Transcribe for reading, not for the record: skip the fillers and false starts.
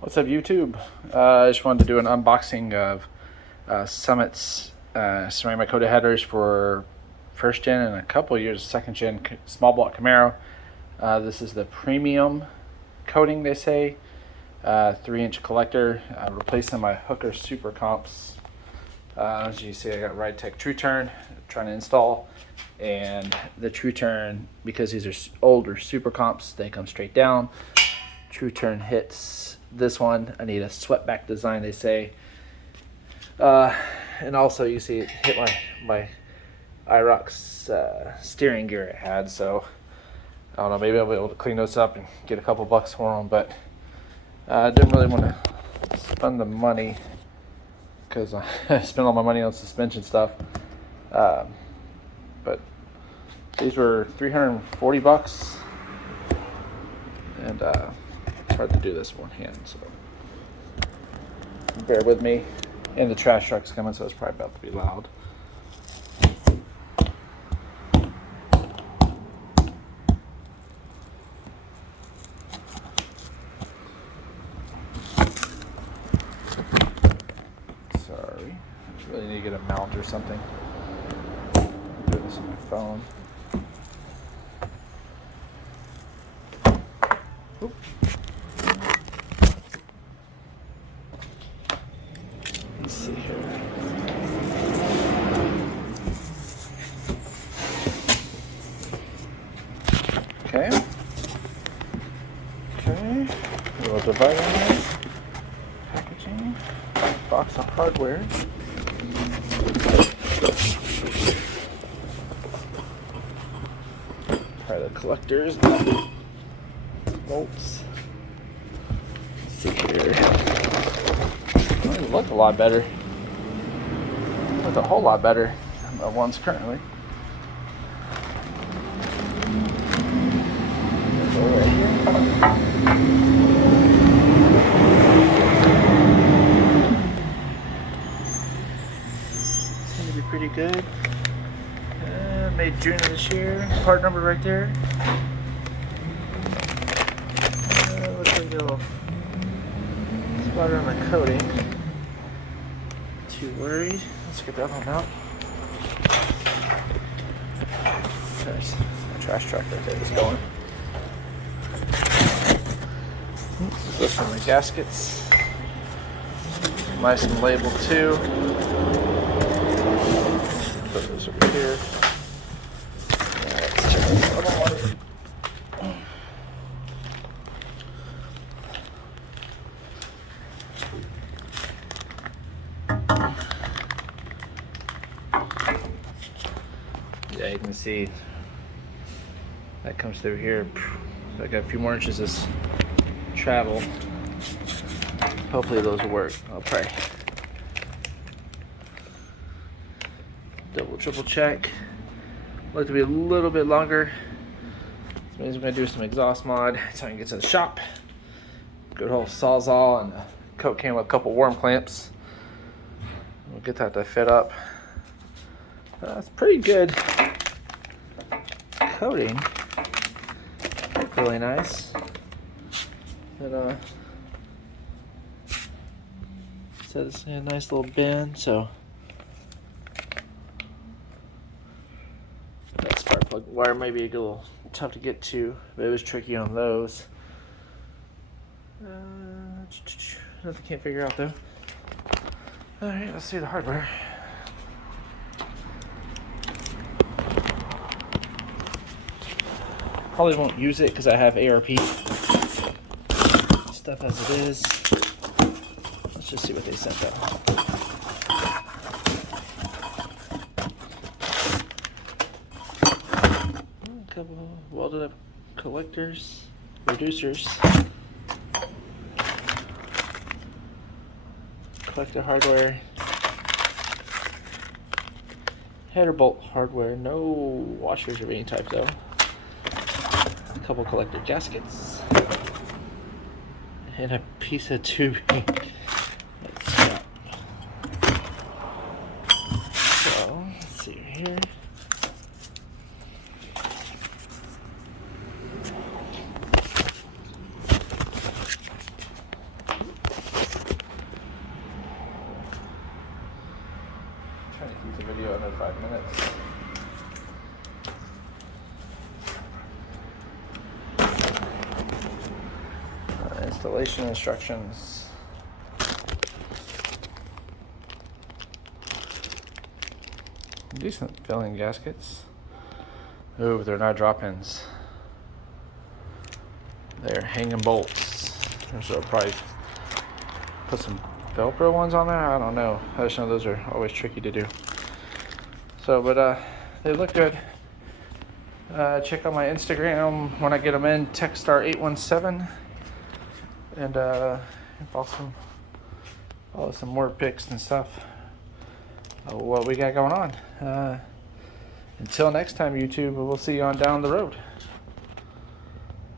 What's up, YouTube? I just wanted to do an unboxing of Summit's ceramic coated headers for first gen and a couple years second gen small block Camaro. This is the premium coating, they say. 3-inch collector, replacing my Hooker Super Comps. As you see, I got Ridetech Tru Turn trying to install, and the Tru Turn, because these are older Super Comps, they come straight down. Tru Turn hits this one. I need a swept back design, they say. And also you see it hit my IROX steering gear it had, so I don't know, maybe I'll be able to clean those up and get a couple bucks for them, but I didn't really want to spend the money because I spent all my money on suspension stuff. But these were 340 bucks, and it's hard to do this one hand, so bear with me. And the trash truck's coming, so it's probably about to be loud. Sorry, I really need to get a mount or something. Do this on my phone. Oop. Let's see here. Okay. A little divider in there. Packaging. Box of hardware. Probably the collectors. Bolts. Let's see here. They look a lot better. Look a whole lot better than the ones currently. Right here. Seem to be pretty good. Made June of this year. Part number right there. Looks like a little spot on the coating. Too worried. Let's get that one out. There's a trash truck right there that's going. Those are my gaskets. Nice and labeled too. Put those over here. Let's check this other one. Yeah, you can see that comes through here. So I got a few more inches of travel. Hopefully those will work. I'll pray. Double, triple check. Look to be a little bit longer. This means we're gonna do some exhaust mod so I can get to the shop. Good old Sawzall, and the coat came with a couple worm clamps. We'll get that to fit up. It's pretty good coating. Really nice. And so it's a nice little bend, so that spark plug wire might be a little tough to get to, but it was tricky on those. Nothing can't figure out though. Alright, let's see the hardware. Probably won't use it because I have ARP stuff as it is. Let's just see what they sent out. A couple welded up collectors, reducers, collector hardware, header bolt hardware, no washers of any type though. A couple collector gaskets, and a piece of tubing. So let's see here. keep the video under 5 minutes. Installation instructions. Decent filling gaskets. Oh, they're not drop-ins. They're hanging bolts. So I'll probably put some Velcro ones on there. I don't know. I just know those are always tricky to do. So, but they look good. Check out my Instagram when I get them in. Techstar817, and follow some more pics and stuff of what we got going on. Until next time, YouTube, we'll see you on down the road.